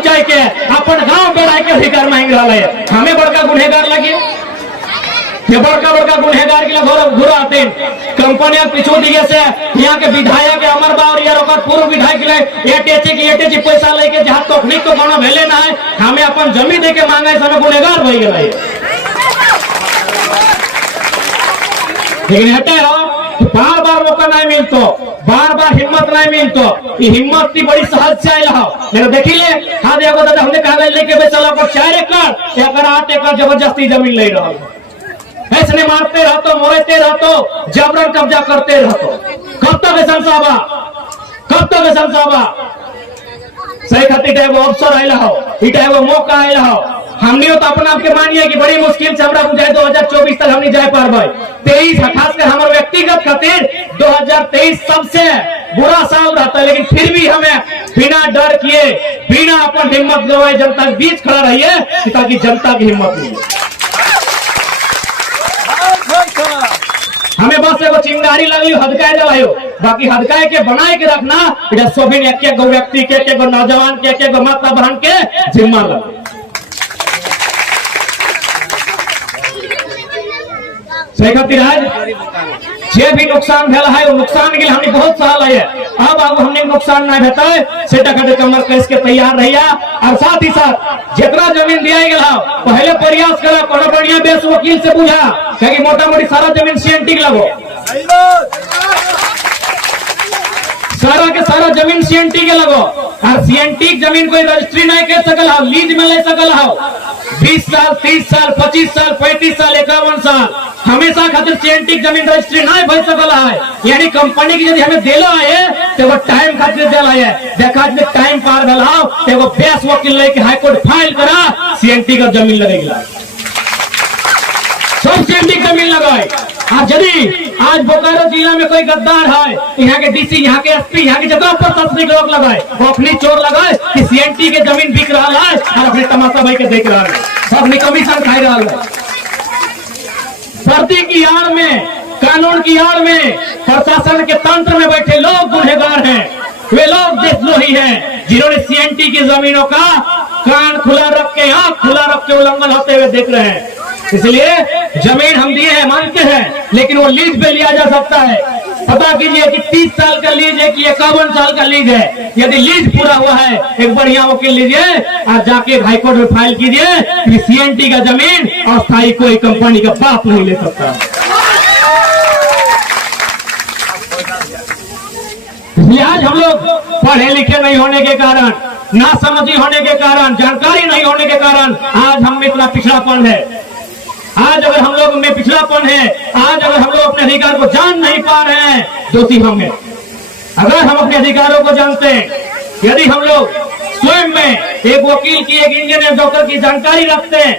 के अपन गांव बेड़ा के अधिकार मांग रहा है। हमें बड़का गुनहगार लगे, ये बड़का बड़का गुनहगार के लिए घुरा आते कंपनियां पिछू दिए से यहाँ के विधायक अमर बा और यार पूर्व विधायक ले एटेची पैसा लेके जहाँ तकनीक तो गाना भेले ना है, हमें अपन जमीन दे के मांगा समय गुनहगार भई गए। लेकिन हटे हो बार बार मौका नहीं मिलतो, बार बार हिम्मत नहीं मिलतो, ये हिम्मत की बड़ी सहज से आयल हो। लेकिन देखिए हाँ देखो दादा हमने कागज लेके बेचला पर 4 एकड़ या 8 एकड़ जबरदस्ती जमीन ले रहा ऐसे मारते रहतो, मोरते रहतो, जबरन कब्जा करते रहतो। कब तक संसाबा, कब तक संसाबा? सही खातिर एगो अवसर आयल हो, इटा एगो मौका आयल हो। हमने तो अपना आपके मानिए कि बड़ी मुश्किल से हमरा बुझाए 2024 तक हमने जाए पारबे। 23 खासकर हमारे व्यक्तिगत खातिर 2023 सबसे बुरा साल रहता है, लेकिन फिर भी हमें बिना डर किए, बिना अपन हिम्मत गवाए जनता के बीच खड़ा रहिए ताकि जनता की हिम्मत मिले। हमें बस एगो चिंगारी लगली हदकाए जलायो, बाकी हदकाए के बनाए के रखना इधर सोभिन एक गो व्यक्ति के, एक गो नौजवान के, एक गो माता बहन के जिम्मा लगे। सही खातिर आज जे भी नुकसान भेला है वो नुकसान के लिए हमने बहुत सहल है। अब हमने नुकसान ना भेता है से टका कमर कस के तैयार रहिया। और साथ ही साथ जितना जमीन दिया गया पहले प्रयास करा कोनो बढ़िया बेस वकील से बुझा, क्योंकि मोटा मोटी सारा जमीन सीएनटी लगो, सारा के सारा जमीन सीएनटी के लगो। और सीएनटी जमीन कोई रजिस्ट्री नहीं कर सकल हो, लीज में ले सकल हो। 20 साल 30 साल 25 साल 35 साल 51 साल हमेशा खातिर सीएनटी जमीन रजिस्ट्री नहीं भर सकल है। यानी कंपनी की यदि हमें दिलो है तो वो टाइम खातिर दिला है, देखा टाइम पार भेलाओ तो वो बेस वकील लेके हाईकोर्ट फाइल करा सीएनटी का जमीन लगेगा, सब सीएनटी जमीन लगाए। और यदि आज बोकारो जिला में कोई गद्दार है, यहाँ के डीसी, यहाँ के एसपी, यहाँ के जगह पर प्रशासनिक लोग लगाए, वो अपनी चोर लगाए कि सीएनटी के जमीन बिक रहा है और अपने तमाशा भाई के देख रहा है, अपनी कमीशन खाई रहा है। भर्ती की आड़ में, कानून की आड़ में, प्रशासन के तंत्र में बैठे लोग गुनहगार हैं। वे लोग देशद्रोही हैं जिन्होंने सीएनटी की जमीनों का कान खुला रख के, आंख खुला रख के उल्लंघन होते हुए देख रहे हैं। इसलिए जमीन हम दिए हैं, मानते हैं, लेकिन वो लीज पे लिया जा सकता है। पता कीजिए कि 30 साल का लीज है कि 51 साल का लीज है। यदि लीज पूरा हुआ है एक बढ़िया वकील लीजिए और जाके हाईकोर्ट में फाइल कीजिए कि सीएनटी का जमीन अस्थायी कोई कंपनी का बाप नहीं ले सकता। इसलिए आज हम लोग पढ़े लिखे नहीं होने के कारण, ना समझी होने के कारण, जानकारी नहीं होने के कारण आज हम में इतना पिछड़ापन है। आज अगर हम लोग में पिछड़ापन है, आज अगर हम लोग अपने अधिकार को जान नहीं पा रहे हैं, दोषी हम हैं। अगर हम अपने अधिकारों को जानते हैं, यदि हम लोग स्वयं में एक वकील की, एक इंजीनियर, डॉक्टर की जानकारी रखते हैं,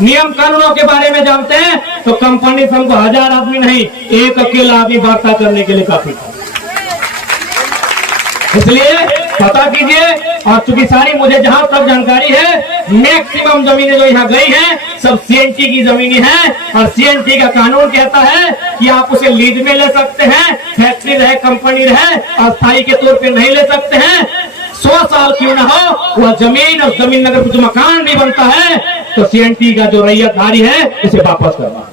नियम कानूनों के बारे में जानते हैं, तो कंपनी से हमको 1000 आदमी नहीं, एक अकेला आदमी वार्ता करने के लिए काफी था। इसलिए पता कीजिए। और चूंकि सारी मुझे जहां तक जानकारी है, मैक्सिमम जमीनें जो यहाँ गई हैं सब सीएनटी की जमीनें हैं। और सीएनटी का कानून कहता है कि आप उसे लीज में ले सकते हैं, फैक्ट्री रहे, कंपनी रहे, अस्थायी के तौर पे नहीं ले सकते हैं। 100 साल क्यों ना हो वह जमीन, और जमीन अगर कुछ मकान भी बनता है तो सीएनटी का जो रैयतधारी है उसे वापस करना।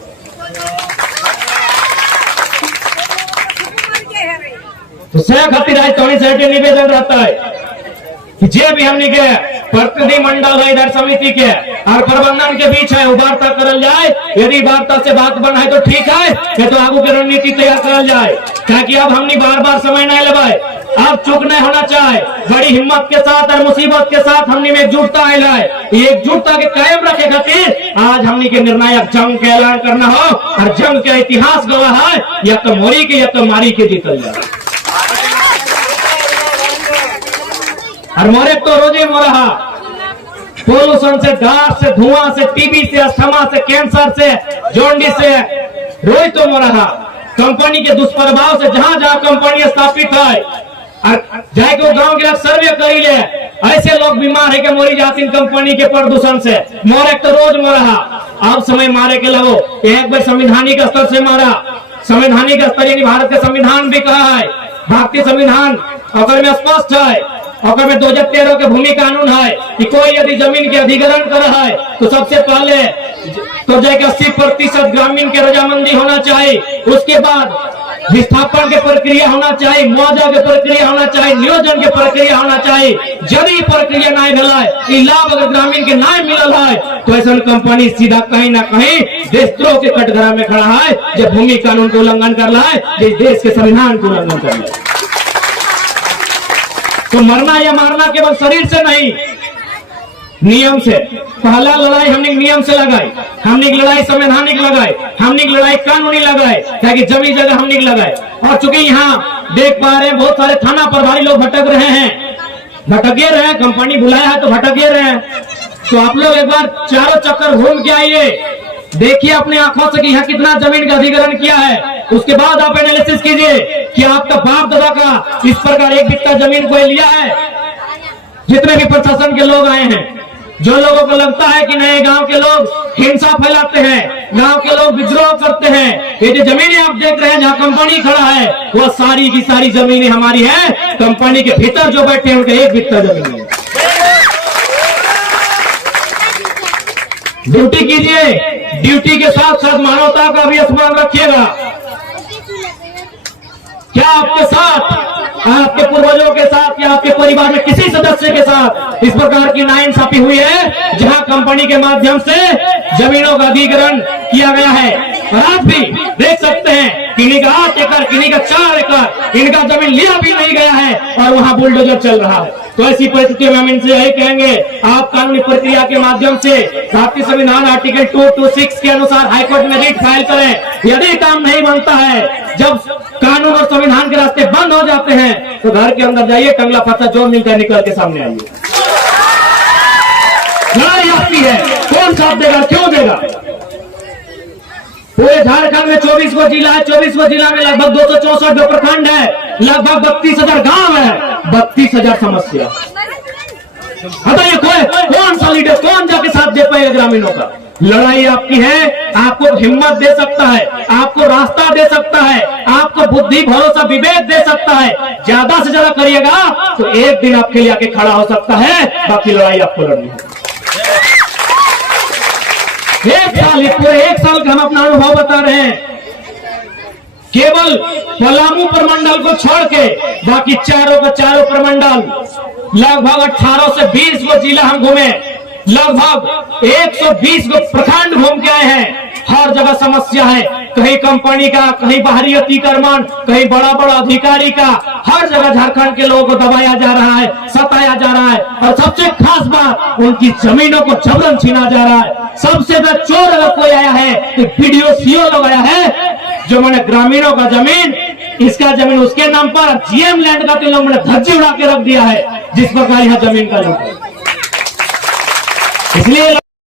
तो सह खातिर आज तोनी से निवेदन रहता है कि जे भी हमने के प्रतिनिधि मंडल है इधर समिति के और प्रबंधन के बीच है वो वार्ता करल जाए। यदि वार्ता से बात बना है तो ठीक है, नहीं तो आगू की रणनीति तैयार करल जाए। ताकि अब हमने बार बार समय नहीं लेवाए, अब चूक नहीं होना चाहे। बड़ी हिम्मत के साथ और मुसीबत के साथ हमने में एकजुटता है, एकजुटता के कायम रखे खातिर आज हमने के निर्णायक जंग के ऐलान करना हो। और जंग का इतिहास गवाह है, या तो मोरी के या तो मारी के जीतल जाए। और मोरे तो रोजे मोरहा पोल्यूशन से, डास्ट से, धुआं से, टीबी से, अस्थमा से, कैंसर से, जॉन्डिस से रोज तो मोरहा। कंपनी के दुष्प्रभाव से जहां जहां कंपनी स्थापित है और जाके गांव के सर्वे करी ले, ऐसे लोग बीमार है कि मोरी जाती कंपनी के प्रदूषण से। मोरे तो रोज मोरहा। अब समय मारे के लगो, एक बार संवैधानिक स्तर से मारा। संवैधानिक स्तर यानी भारत का संविधान भी कहा है, भारतीय संविधान अगर में स्पष्ट है और में 2013 के भूमि कानून है कि कोई यदि जमीन के अधिग्रहण कर रहा है तो सबसे पहले तो जाके 80% ग्रामीण के रजामंदी होना चाहिए, उसके बाद विस्थापन के प्रक्रिया होना चाहिए, मुआवजा के प्रक्रिया होना चाहिए, नियोजन के प्रक्रिया होना चाहिए। यदि प्रक्रिया नहीं मिला, लाभ अगर ग्रामीण के नहीं मिलल है तो ऐसा कंपनी सीधा कहीं ना कहीं देशद्रोह के कटघरा में खड़ा है, जो भूमि कानून को उल्लंघन कर रहा है, जो देश के संविधान को उल्लंघन कर रहा है। तो मरना या मारना केवल शरीर से नहीं, नियम से। पहला लड़ाई हमने नियम से लगाई, हमने लड़ाई संवैधानिक लगाई, हमने लड़ाई कानूनी लगाई, ताकि जमीन जगह हमने लगाई। और चूंकि यहाँ देख पा रहे हैं बहुत सारे थाना प्रभारी लोग भटक रहे हैं, भटके रहे हैं, कंपनी बुलाया है तो भटके रहे हैं। तो आप लोग एक बार चारों चक्कर घूम के आइए, देखिए अपने आंखों से कि यहाँ कितना जमीन का अधिग्रहण किया है। उसके बाद आप एनालिसिस कीजिए कि आपका बाप दादा का इस प्रकार एक बित्ता जमीन कोई लिया है। जितने भी प्रशासन के लोग आए हैं, जो लोगों को लगता है कि नए गांव के लोग हिंसा फैलाते हैं, गांव के लोग विद्रोह करते हैं, ये जो जमीनें आप देख रहे हैं जहां कंपनी खड़ा है, वो सारी की सारी जमीनें हमारी है। कंपनी के भीतर जो बैठे हैं उनके एक बित्ता जमीन है। ड्यूटी कीजिए, ड्यूटी के साथ साथ मानवता का भी स्मरण रखिएगा। क्या आपके साथ, आपके पूर्वजों के साथ या आपके परिवार में किसी सदस्य के साथ इस प्रकार की नाइंसाफी हुई है, जहां कंपनी के माध्यम से जमीनों का अधिग्रहण किया गया है? और आप भी देख सकते हैं, किन्हीं का 8 एकड़, किन्हीं का 4 एकड़, इनका जमीन लिया भी नहीं गया है और वहां बुलडोजर चल रहा है। तो ऐसी परिस्थिति में हम इनसे यही कहेंगे, आप कानूनी प्रक्रिया के माध्यम से भारतीय संविधान आर्टिकल 226 के अनुसार हाईकोर्ट में रिट फाइल करें। यदि काम नहीं बनता है, जब कानून और संविधान के रास्ते बंद हो जाते हैं, तो घर के अंदर जाइए, टंगला फंसा जो मिलता है निकल के सामने आइए। लड़ाई आपकी है, कौन साथ देगा, क्यों देगा? पूरे झारखंड में 24 गो जिला है, 24 गो जिला में लगभग 264 प्रखंड है, लगभग 32,000 गांव है, 32,000 समस्या। बताइए कौन सा लीडर, कौन जाके साथ दे पाएगा ग्रामीणों का? लड़ाई आपकी है, आपको हिम्मत दे सकता है, आपको रास्ता दे सकता है, आपको बुद्धि, भरोसा, विवेक दे सकता है। ज्यादा से ज्यादा करिएगा तो एक दिन आपके लिए आके खड़ा हो सकता है, बाकी लड़ाई आपको लड़नी है। एक साल, पूरे एक साल का हम अपना अनुभव बता रहे हैं। केवल पलामू प्रमंडल को छोड़ के बाकी चारों का चारों प्रमंडल, लगभग 18 से 20 गो जिला हम घूमे, लगभग 120 गो प्रखंड घूम के आए हैं। हर जगह समस्या है, कहीं कंपनी का, कहीं बाहरी अतिक्रमण, कहीं बड़ा बड़ा अधिकारी का। हर जगह झारखंड के लोगों को दबाया जा रहा है, सताया जा रहा है, और सबसे खास बात, उनकी जमीनों को जबरन छीना जा रहा है। सबसे बड़ा चोर अगर कोई आया है तो वीडियो सीओ लोग आया है, जो मैंने ग्रामीणों का जमीन, इसका जमीन उसके नाम पर, जीएम लैंड का तो लोग मैंने धज्जी उड़ा के रख दिया है, जिस प्रकार यहाँ जमीन का लोग है। इसलिए